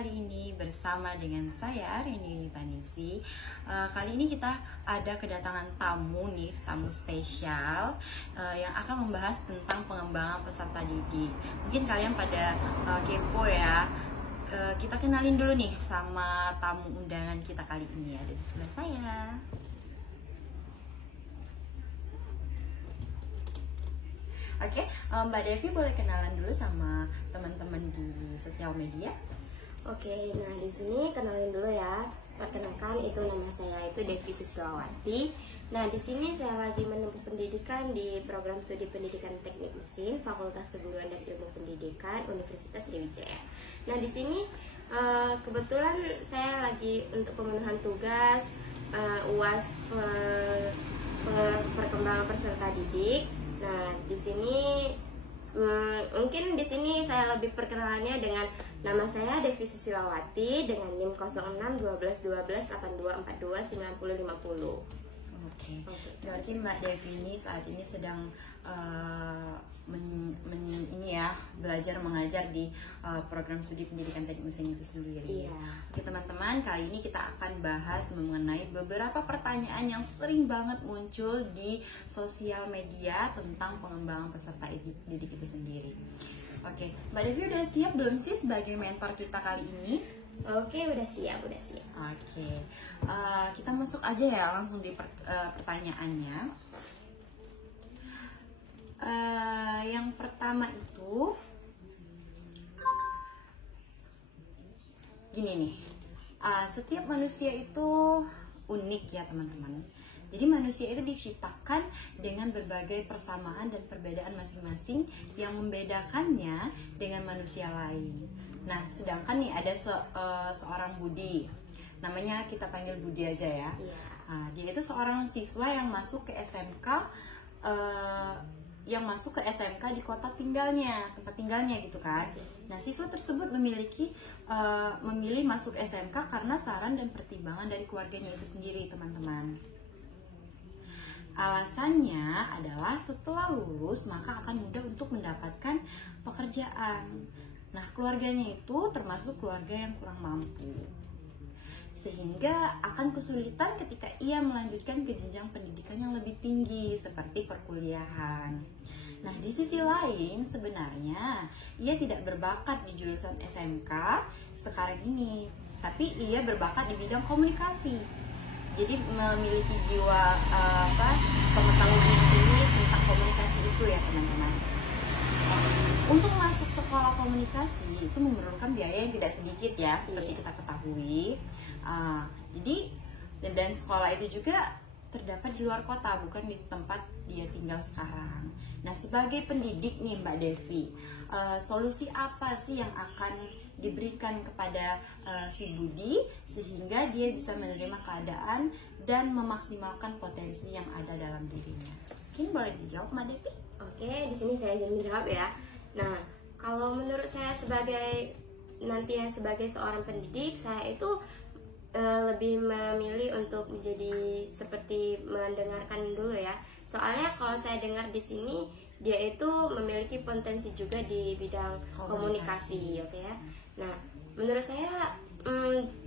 kali ini bersama dengan saya Rini Yunitanisi. Kali ini kita ada kedatangan tamu nih, tamu spesial yang akan membahas tentang pengembangan peserta didik. Mungkin kalian pada kepo ya. Kita kenalin dulu nih sama tamu undangan kita kali ini, ada di sebelah saya. Oke, Mbak Devi boleh kenalan dulu sama teman-teman di sosial media? Oke, nah di sini kenalin dulu ya. Perkenalkan, itu nama saya itu Devi Susilawati. Nah di sini saya lagi menempuh pendidikan di program studi pendidikan teknik mesin Fakultas Keguruan dan Ilmu Pendidikan Universitas Sriwijaya. Nah di sini kebetulan saya lagi untuk pemenuhan tugas UAS perkembangan peserta didik. Nah, di sini mungkin di sini saya lebih perkenalannya dengan nama saya Devi Susilawati dengan NIM 06 12 12 82 42 90 50. Oke. Berarti Mbak Devi ini saat ini sedang belajar mengajar di program studi pendidikan teknik mesin itu sendiri. Iya. Oke teman-teman, kali ini kita akan bahas mengenai beberapa pertanyaan yang sering banget muncul di sosial media tentang pengembangan peserta didik itu sendiri. Oke, Mbak Devi udah siap belum sih sebagai mentor kita kali ini? Oke, udah siap, udah siap. Oke, kita masuk aja ya langsung di pertanyaannya. Yang pertama itu gini nih, setiap manusia itu unik ya teman-teman. Jadi manusia itu diciptakan dengan berbagai persamaan dan perbedaan masing-masing yang membedakannya dengan manusia lain. Nah, sedangkan nih ada seorang Budi, namanya kita panggil Budi aja ya. Dia itu seorang siswa yang masuk ke SMK, di kota tinggalnya, tempat tinggalnya gitu kan. Nah, siswa tersebut memilih masuk SMK karena saran dan pertimbangan dari keluarganya itu sendiri, teman-teman. Alasannya adalah setelah lulus maka akan mudah untuk mendapatkan pekerjaan. Nah, keluarganya itu termasuk keluarga yang kurang mampu, sehingga akan kesulitan ketika ia melanjutkan ke jenjang pendidikan yang lebih tinggi seperti perkuliahan. Nah, di sisi lain sebenarnya ia tidak berbakat di jurusan SMK sekarang ini, tapi ia berbakat di bidang komunikasi. Jadi memiliki jiwa pengetahuan tinggi tentang komunikasi itu ya teman-teman. Untuk masuk sekolah komunikasi itu memerlukan biaya yang tidak sedikit ya, seperti kita ketahui. Jadi dan sekolah itu juga terdapat di luar kota, bukan di tempat dia tinggal sekarang. Nah, sebagai pendidik nih Mbak Devi, solusi apa sih yang akan diberikan kepada si Budi sehingga dia bisa menerima keadaan dan memaksimalkan potensi yang ada dalam dirinya? Mungkin boleh dijawab Mbak Devi? Oke, di sini saya izin menjawab ya. Nah, kalau menurut saya sebagai seorang pendidik, saya itu lebih memilih untuk menjadi seperti mendengarkan dulu ya. Soalnya kalau saya dengar di sini dia itu memiliki potensi juga di bidang komunikasi, oke ya. Nah, menurut saya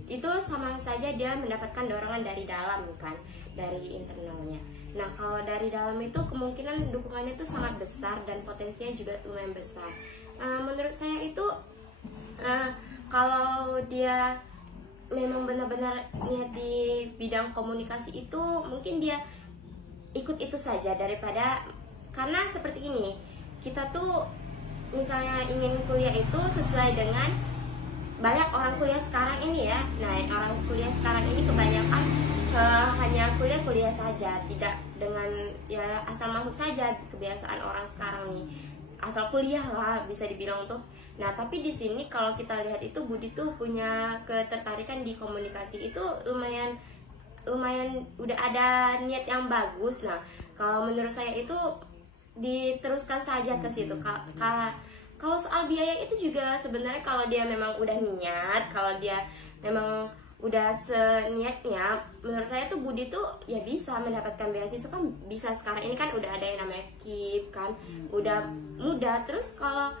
itu sama saja dia mendapatkan dorongan dari dalam kan, dari internalnya. Nah, kalau dari dalam itu kemungkinan dukungannya itu sangat besar dan potensinya juga lumayan besar. Menurut saya itu kalau dia memang benar-benar niat di bidang komunikasi itu, mungkin dia ikut itu saja daripada, karena seperti ini, kita tuh misalnya ingin kuliah itu sesuai dengan banyak orang kuliah sekarang ini ya. Nah, orang kuliah sekarang ini kebanyakan hanya kuliah saja, tidak dengan ya asal masuk saja, kebiasaan orang sekarang nih asal kuliah lah bisa dibilang tuh. Nah, tapi di sini kalau kita lihat itu Budi tuh punya ketertarikan di komunikasi, itu lumayan udah ada niat yang bagus. Nah, kalau menurut saya itu diteruskan saja ke situ. Kalau soal biaya itu juga sebenarnya kalau dia memang udah niat, kalau dia memang udah seniatnya, menurut saya tuh Budi tuh ya bisa mendapatkan beasiswa kan, bisa. Sekarang ini kan udah ada yang namanya KIP kan, udah mudah. Terus kalau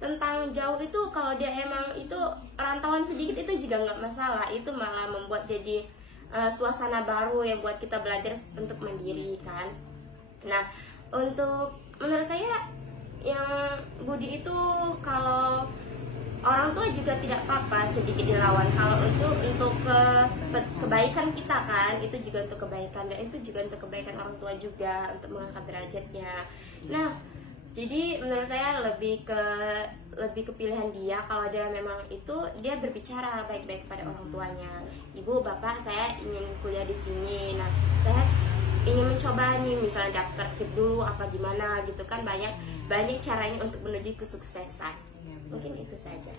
tentang jauh itu, kalau dia emang itu rantauan sedikit itu juga nggak masalah, itu malah membuat jadi suasana baru yang buat kita belajar untuk mandiri kan. Nah, untuk menurut saya yang budi itu, kalau orang tua juga tidak apa-apa sedikit dilawan, kalau itu untuk kebaikan kita kan, itu juga untuk kebaikan, dan itu juga untuk kebaikan orang tua juga, untuk mengangkat derajatnya. Nah, jadi menurut saya lebih ke pilihan dia, kalau dia memang itu dia berbicara baik-baik pada orang tuanya. Ibu, bapak, saya ingin kuliah di sini. Nah, saya ingin mencoba nih, misalnya daftar KIP dulu apa gimana gitu kan, banyak caranya untuk menuju kesuksesan. Mungkin itu saja.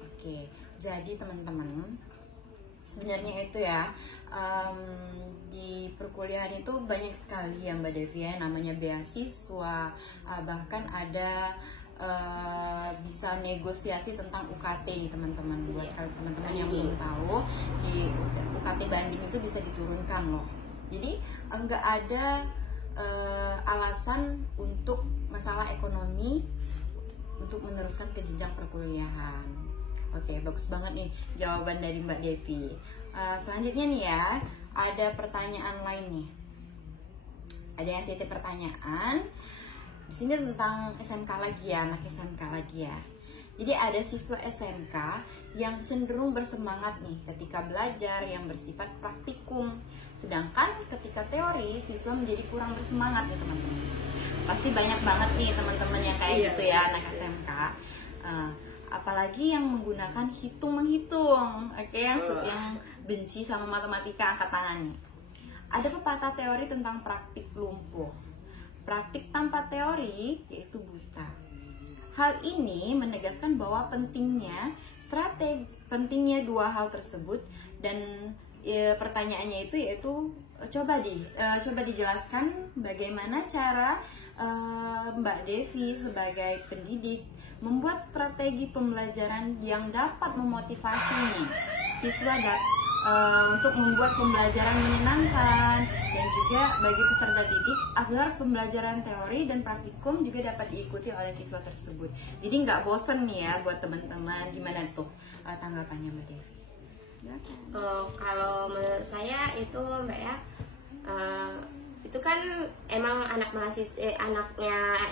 Oke, jadi teman-teman, sebenarnya itu ya, di perkuliahan itu banyak sekali ya Mbak Devi ya, namanya beasiswa, bahkan ada bisa negosiasi tentang UKT nih teman-teman. Buat teman-teman yang belum tahu, di UKT banding itu bisa diturunkan loh. Jadi enggak ada alasan untuk masalah ekonomi untuk meneruskan ke jenjang perkuliahan. Oke, bagus banget nih jawaban dari Mbak Devi. Selanjutnya nih ya, ada pertanyaan lain nih. Ada yang titip pertanyaan. Di sini tentang SMK lagi ya, anak SMK lagi ya. Jadi ada siswa SMK yang cenderung bersemangat nih ketika belajar yang bersifat praktikum. Sedangkan ketika teori, siswa menjadi kurang bersemangat nih teman-teman. Pasti banyak banget nih teman-teman yang kayak gitu ya, anak SMK. Apalagi yang menggunakan hitung-menghitung, oke, yang benci sama matematika, angkat tangan nih. Ada pepatah teori tentang praktik lumpuh. Praktik tanpa teori yaitu buta. Hal ini menegaskan bahwa pentingnya pentingnya dua hal tersebut, dan pertanyaannya itu yaitu coba dijelaskan bagaimana cara Mbak Devi sebagai pendidik membuat strategi pembelajaran yang dapat memotivasi siswa untuk membuat pembelajaran menyenangkan, dan juga bagi peserta didik agar pembelajaran teori dan praktikum juga dapat diikuti oleh siswa tersebut. Jadi nggak bosen nih ya buat teman-teman. Gimana tuh tanggapannya Mbak Devi? Kalau menurut saya itu Mbak ya, itu kan emang anaknya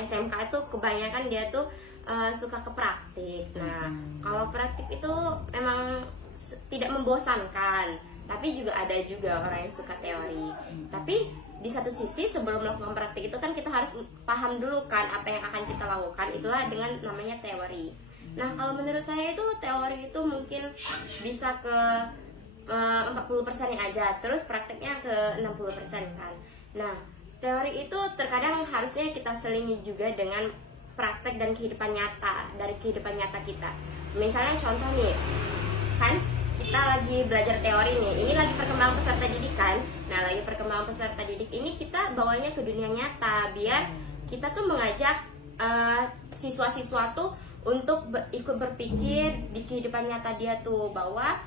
SMK itu kebanyakan dia tuh suka ke praktik. Nah, kalau praktik itu memang tidak membosankan, tapi juga ada juga orang yang suka teori. Tapi di satu sisi sebelum melakukan praktik itu kan kita harus paham dulu kan apa yang akan kita lakukan, itulah dengan namanya teori. Nah, kalau menurut saya itu teori itu mungkin bisa ke 40% aja, terus praktiknya ke 60% kan. Nah, teori itu terkadang harusnya kita selingi juga dengan praktek dan kehidupan nyata, dari kehidupan nyata kita. Misalnya contoh nih, kan kita lagi belajar teori nih, ini lagi perkembangan peserta didik kan. Nah, lagi perkembangan peserta didik ini kita bawanya ke dunia nyata, biar kita tuh mengajak siswa-siswa tuh untuk ikut berpikir di kehidupan nyata dia tuh, bahwa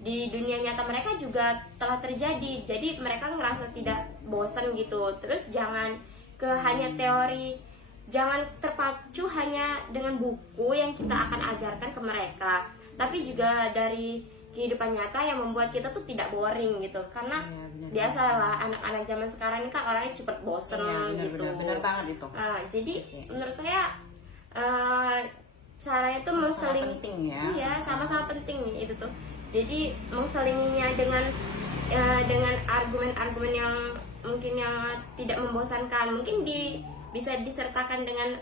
di dunia nyata mereka juga telah terjadi. Jadi mereka ngerasa tidak bosan gitu. Terus jangan hanya teori, jangan terpacu hanya dengan buku yang kita akan ajarkan ke mereka, tapi juga dari kehidupan nyata yang membuat kita tuh tidak boring gitu. Karena biasalah anak-anak zaman sekarang ini kan orangnya cepet bosen gitu. Bener banget itu. Jadi menurut saya caranya itu penting ya. Iya, sama-sama penting nih itu tuh. Jadi mengselinginya dengan argumen-argumen yang mungkin yang tidak membosankan, mungkin bisa disertakan dengan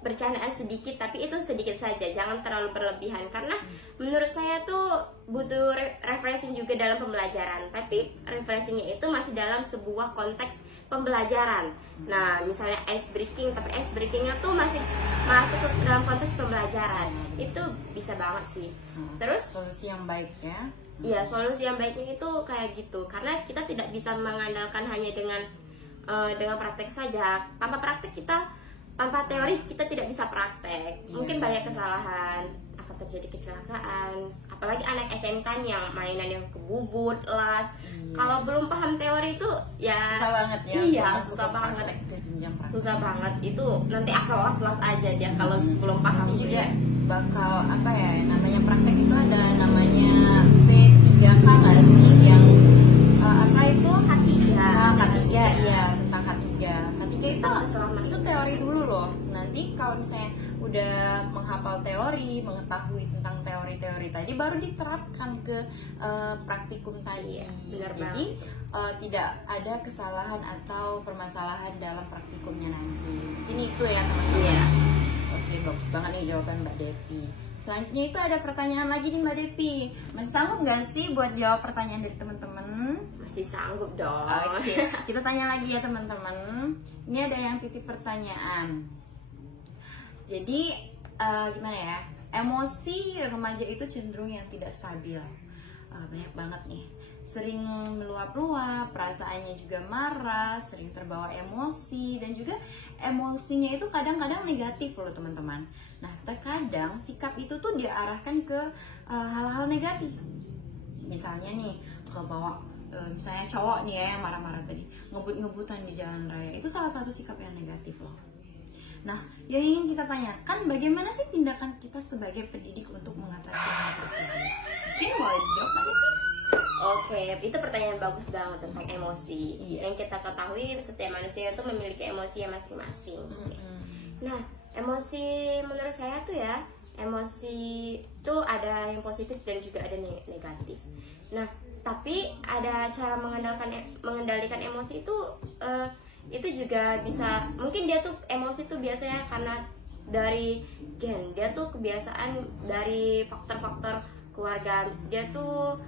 bercandaan sedikit, tapi itu sedikit saja, jangan terlalu berlebihan. Karena menurut saya tuh butuh refreshing juga dalam pembelajaran, tapi refreshingnya itu masih dalam sebuah konteks pembelajaran. Nah, misalnya ice breaking, tapi ice breakingnya tuh masih masuk ke dalam konteks pembelajaran, itu bisa banget sih. Terus solusi yang baik ya. Iya, solusi yang baiknya itu kayak gitu, karena kita tidak bisa mengandalkan hanya dengan praktek saja. Tanpa teori kita tidak bisa praktek. Mungkin banyak kesalahan. terjadi kecelakaan. Apalagi anak SMK nih yang mainan yang kebubut, las. Kalau belum paham teori itu ya susah banget ya. Iya, susah banget. Susah banget. Itu nanti asal las-las aja dia kalau belum paham. Nanti juga bakal apa ya, namanya praktek itu ada namanya P3K nggak sih, yang apa itu K3. K3 ya, tentang K3 itu Selamat itu teori dulu loh. Nanti kalau misalnya udah menghafal teori, mengetahui tentang teori-teori tadi, baru diterapkan ke praktikum tadi. Benar Jadi tidak ada kesalahan atau permasalahan dalam praktikumnya nanti. Ini itu ya teman-teman. Oke, bagus banget nih jawaban Mbak Devi. Selanjutnya itu ada pertanyaan lagi nih Mbak Devi. Masih sanggup nggak sih buat jawab pertanyaan dari teman-teman? Masih sanggup dong. Oke, kita tanya lagi ya teman-teman. Ini ada yang titip pertanyaan. Jadi gimana ya? Emosi remaja itu cenderung yang tidak stabil. Banyak banget nih. Sering meluap-luap, perasaannya juga marah, sering terbawa emosi, dan juga emosinya itu kadang-kadang negatif loh teman-teman. Nah, terkadang sikap itu tuh diarahkan ke hal-hal negatif. Misalnya nih, ke bawah misalnya cowok nih ya yang marah-marah tadi, ngebut-ngebutan di jalan raya, itu salah satu sikap yang negatif loh. Nah, yang ingin kita tanyakan, bagaimana sih tindakan kita sebagai pendidik untuk mengatasi hal tersebut? Mungkin mau dijawab kan? Oke, itu pertanyaan bagus banget tentang emosi. Iya. Yang kita ketahui setiap manusia itu memiliki emosinya masing-masing. Nah, emosi menurut saya tuh ya, emosi itu ada yang positif dan juga ada negatif. Nah, tapi ada cara mengendalikan emosi itu juga bisa, mungkin dia tuh emosi tuh biasanya karena dari gen, dia tuh kebiasaan dari faktor-faktor keluarga. Dia tuh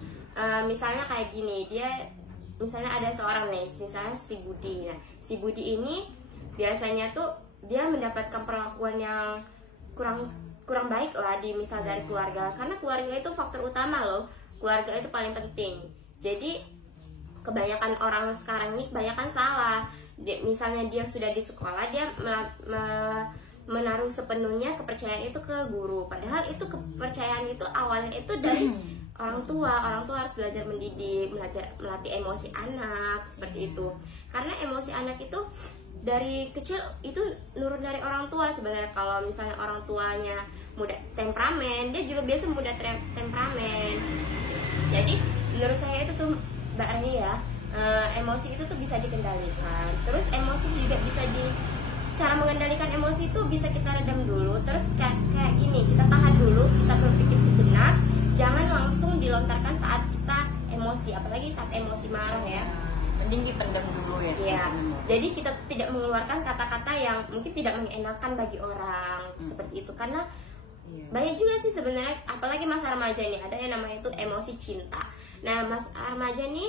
misalnya kayak gini, dia misalnya ada seorang nih, misalnya si Budi. Nah, si Budi ini biasanya tuh dia mendapatkan perlakuan yang kurang baik lah misal dari keluarga, karena keluarga itu faktor utama loh. Keluarga itu paling penting. Jadi kebanyakan orang sekarang ini kebanyakan salah. Misalnya dia sudah di sekolah, dia menaruh sepenuhnya kepercayaan itu ke guru. Padahal itu kepercayaan itu awalnya itu dari orang tua. Orang tua harus belajar mendidik, melatih emosi anak seperti itu. Karena emosi anak itu dari kecil itu nurun dari orang tua. Sebenarnya kalau misalnya orang tuanya muda temperamen, dia juga biasa muda temperamen. Jadi menurut saya itu tuh Mbak Rani ya, emosi itu tuh bisa dikendalikan. Terus emosi juga bisa cara mengendalikan emosi itu bisa kita redam dulu. Terus kayak gini, kita tahan dulu, kita berpikir sejenak, jangan langsung dilontarkan saat kita emosi, apalagi saat emosi marah ya. Mending dipendam dulu ya. Iya. Jadi kita tidak mengeluarkan kata-kata yang mungkin tidak mengenakan bagi orang seperti itu, karena banyak juga sih sebenarnya, apalagi masa remaja ini ada yang namanya itu emosi cinta. Nah, masa remaja nih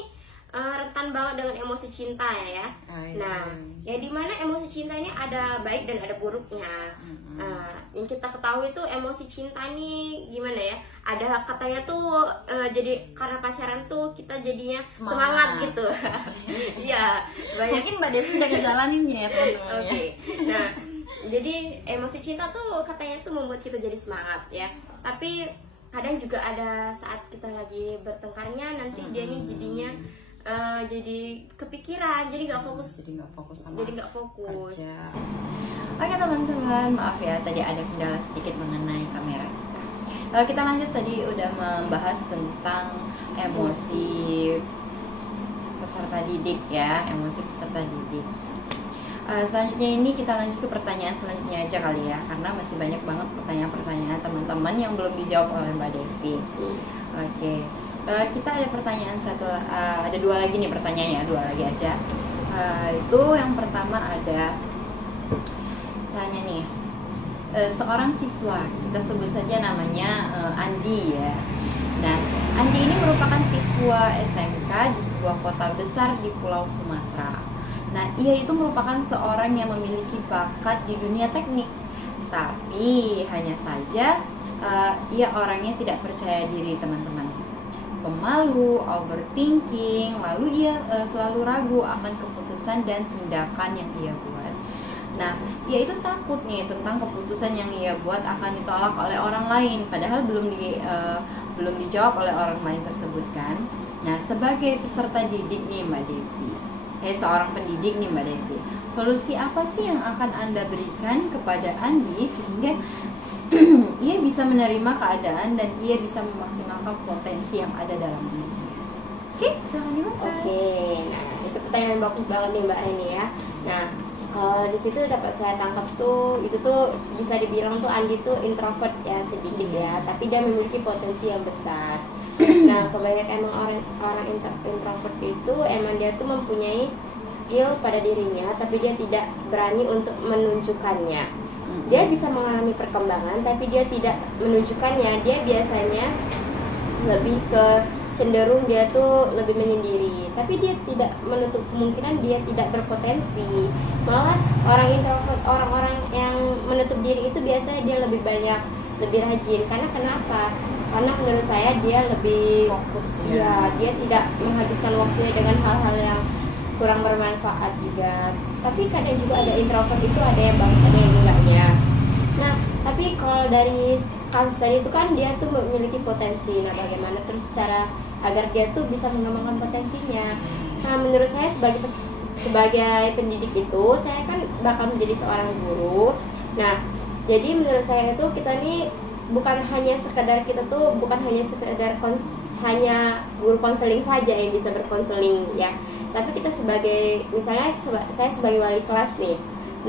rentan banget dengan emosi cinta ya. Nah, yang dimana emosi cinta ini ada baik dan ada buruknya. Yang kita ketahui itu emosi cinta nih gimana ya? Ada katanya tuh jadi karena pacaran tuh kita jadinya semangat gitu. Iya, banyak. Mungkin Mbak Devi udah ngejalanin ya teman-teman. Oke. Nah, jadi emosi cinta tuh katanya tuh membuat kita jadi semangat ya. Tapi kadang juga ada saat kita lagi bertengkarnya, nanti dia nih jadinya jadi kepikiran, jadi nggak fokus, Kerja. Oke teman-teman, maaf ya tadi ada kendala sedikit mengenai kamera kita. Kita lanjut, tadi udah membahas tentang emosi peserta didik ya, emosi peserta didik. Selanjutnya ini kita lanjut ke pertanyaan selanjutnya aja kali ya, karena masih banyak banget pertanyaan-pertanyaan teman-teman yang belum dijawab oleh Mbak Devi. Oke. Kita ada pertanyaan ada dua lagi nih pertanyaannya, dua lagi aja. Itu yang pertama ada misalnya nih, seorang siswa, kita sebut saja namanya Andi ya. Nah, Andi ini merupakan siswa SMK di sebuah kota besar di Pulau Sumatera. Nah, ia itu merupakan seorang yang memiliki bakat di dunia teknik, tapi hanya saja ia orangnya tidak percaya diri teman-teman. Pemalu, overthinking, lalu ia selalu ragu akan keputusan dan tindakan yang ia buat. Nah, dia itu takut nih tentang keputusan yang ia buat akan ditolak oleh orang lain, padahal belum dijawab oleh orang lain tersebut kan. Nah, sebagai peserta didik nih Mbak Devi, seorang pendidik nih Mbak Devi, solusi apa sih yang akan Anda berikan kepada Andi sehingga ia bisa menerima keadaan dan ia bisa memaksimalkan potensi yang ada dalam dirinya? Oke, silakan dimulai. Oke, nah itu pertanyaan bagus banget nih Mbak Eni ya. Nah, kalau di situ dapat saya tangkap tuh, itu tuh bisa dibilang tuh Andi tuh introvert ya sedikit ya, tapi dia memiliki potensi yang besar. Nah, kebanyakan emang orang introvert itu emang dia tuh mempunyai skill pada dirinya, tapi dia tidak berani untuk menunjukkannya. Dia bisa mengalami perkembangan, tapi dia tidak menunjukkannya. Dia biasanya lebih ke cenderung dia tuh lebih menyendiri, tapi dia tidak menutup kemungkinan dia tidak berpotensi. Malah orang introvert, orang-orang yang menutup diri itu biasanya dia lebih banyak, lebih rajin. Karena kenapa? Karena menurut saya dia lebih Fokus ya, dia tidak menghabiskan waktunya dengan hal-hal yang kurang bermanfaat juga. Tapi kadang juga ada introvert itu ada yang bagus, ada yang enggaknya. Nah, tapi kalau dari kasus tadi itu kan dia tuh memiliki potensi. Nah, bagaimana terus cara agar dia tuh bisa mengembangkan potensinya? Nah, menurut saya sebagai pendidik itu, saya kan bakal menjadi seorang guru. Nah, jadi menurut saya itu kita nih bukan hanya sekedar hanya guru konseling saja yang bisa berkonseling ya. Tapi kita sebagai, misalnya saya sebagai wali kelas nih.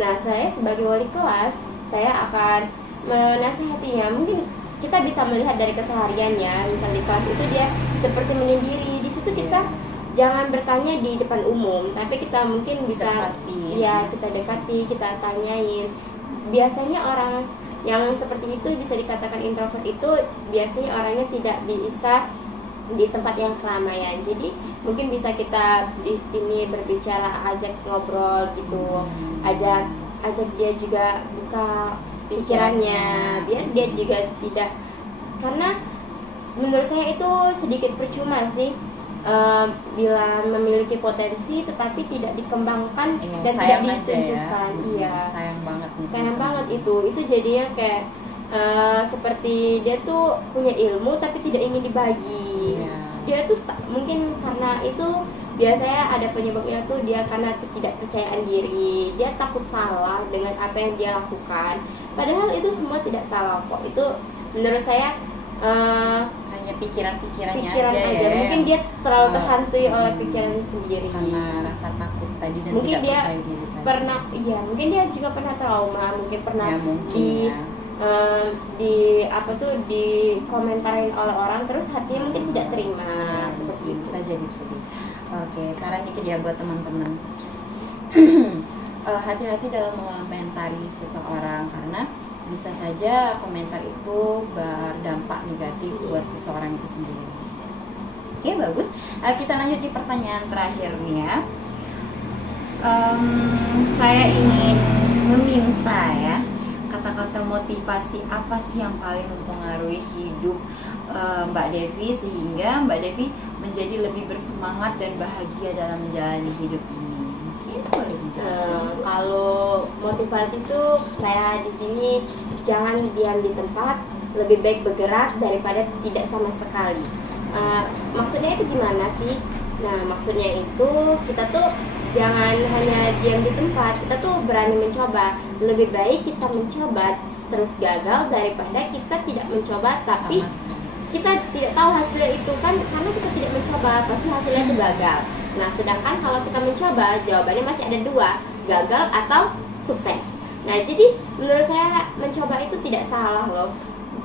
Nah, saya sebagai wali kelas, saya akan menasihatinya. Mungkin kita bisa melihat dari kesehariannya, misalnya di kelas itu dia seperti menyendiri. Di situ kita jangan bertanya di depan umum, tapi kita mungkin bisa kita dekati, kita tanyain. Biasanya orang yang seperti itu bisa dikatakan introvert itu biasanya orangnya tidak bisa di tempat yang keramaian. Jadi mungkin bisa kita di ini berbicara, ajak ngobrol gitu, ajak dia juga buka pikirannya, biar dia juga tidak, karena menurut saya itu sedikit percuma sih bila memiliki potensi tetapi tidak dikembangkan dan tidak ditunjukkan. Sayang banget itu jadinya kayak seperti dia tuh punya ilmu tapi tidak ingin dibagi. Dia tuh mungkin karena itu biasanya ada penyebabnya tuh dia karena ketidakpercayaan diri, dia takut salah dengan apa yang dia lakukan, padahal itu semua tidak salah kok. Itu menurut saya hanya pikiran-pikirannya pikiran aja. ya. Mungkin dia terlalu terhantui oleh pikirannya sendiri karena rasa takut tadi dan mungkin tidak dia percaya diri tadi. pernah, iya mungkin dia juga pernah trauma, mungkin pernah Ya, mungkin, dikomentarin oleh orang terus hatinya mungkin tidak terima, seperti itu. Bisa jadi. Oke, saran dikit ya buat teman-teman. Hati-hati dalam mengomentari seseorang, karena bisa saja komentar itu berdampak negatif buat seseorang itu sendiri. Oke, bagus. Kita lanjut di pertanyaan terakhir nih ya. Saya ingin meminta ya, kata-kata motivasi apa sih yang paling mempengaruhi hidup Mbak Devi sehingga Mbak Devi menjadi lebih bersemangat dan bahagia dalam menjalani hidup ini? Kalau motivasi itu saya di sini jangan diam di tempat, lebih baik bergerak daripada tidak sama sekali. Maksudnya itu gimana sih? Nah, maksudnya itu kita tuh jangan hanya diam di tempat, kita tuh berani mencoba. Lebih baik kita mencoba terus gagal daripada kita tidak mencoba tapi kita tidak tahu hasilnya itu kan, karena kita tidak mencoba pasti hasilnya itu gagal. Nah, sedangkan kalau kita mencoba jawabannya masih ada dua, gagal atau sukses. Nah, jadi menurut saya mencoba itu tidak salah loh.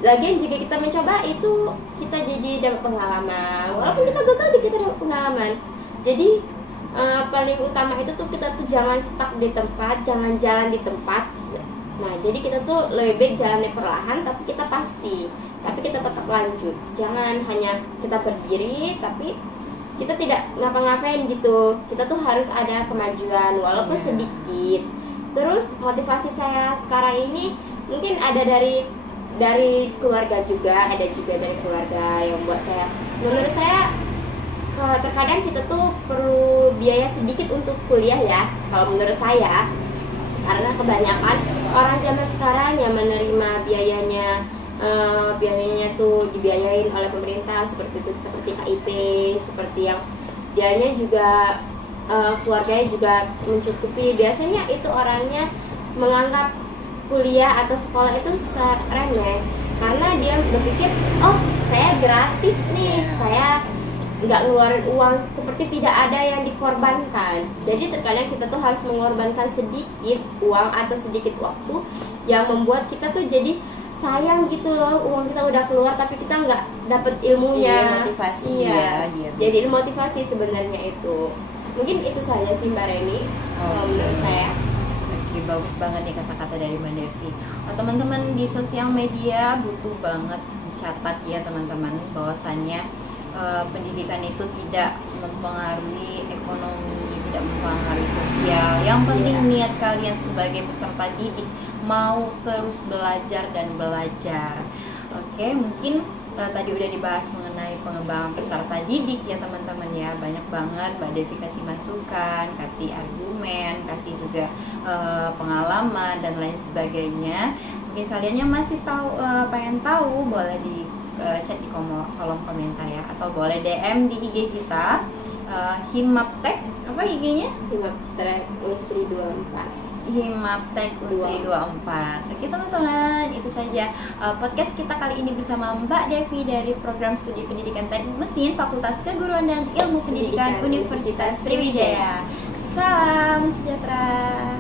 Lagian juga kita mencoba itu kita jadi dapat pengalaman, walaupun kita gagal kita dapat pengalaman. Jadi paling utama itu tuh kita tuh jangan stuck di tempat, jangan jalan di tempat. Nah, jadi kita tuh lebih baik jalannya perlahan tapi kita pasti, tapi kita tetap lanjut. Jangan hanya kita berdiri tapi kita tidak ngapa-ngapain gitu. Kita tuh harus ada kemajuan walaupun sedikit. Terus motivasi saya sekarang ini mungkin ada dari keluarga juga, ada juga dari keluarga yang buat saya. Menurut saya terkadang kita tuh perlu biaya sedikit untuk kuliah ya. Kalau menurut saya karena kebanyakan orang zaman sekarang yang menerima biayanya tuh dibiayain oleh pemerintah seperti itu, seperti KIP, seperti yang dianya juga keluarganya juga mencukupi. Biasanya itu orangnya menganggap kuliah atau sekolah itu remeh karena dia berpikir, oh saya gratis nih, saya nggak ngeluarin uang, seperti tidak ada yang dikorbankan. Jadi terkadang kita tuh harus mengorbankan sedikit uang atau sedikit waktu yang membuat kita tuh jadi sayang gitu loh, uang kita udah keluar tapi kita nggak dapet ilmunya. Iya, motivasi ya, jadi motivasi sebenarnya itu. Mungkin itu saja sih Mbak Reni, menurut saya. Oke, bagus banget nih kata-kata dari Mbak Devi. Teman-teman di sosial media butuh banget dicatat ya teman-teman, bahwasannya pendidikan itu tidak mempengaruhi ekonomi, tidak mempengaruhi sosial. Yang penting niat kalian sebagai peserta didik mau terus belajar dan belajar. Oke, mungkin tadi udah dibahas mengenai pengembangan peserta didik ya teman-teman ya. Banyak banget Mbak Devi kasih masukan, kasih argumen, kasih juga pengalaman dan lain sebagainya. Mungkin kalian yang masih pengen tahu boleh di chat di kolom komentar ya, atau boleh DM di IG kita Himaptek, apa IG-nya? Himaptek Unsri 24. Himaptek Unsri 24. Oke teman-teman, itu saja podcast kita kali ini bersama Mbak Devi dari Program Studi Pendidikan Teknik Mesin Fakultas Keguruan dan Ilmu Pendidikan Universitas Sriwijaya. Salam sejahtera.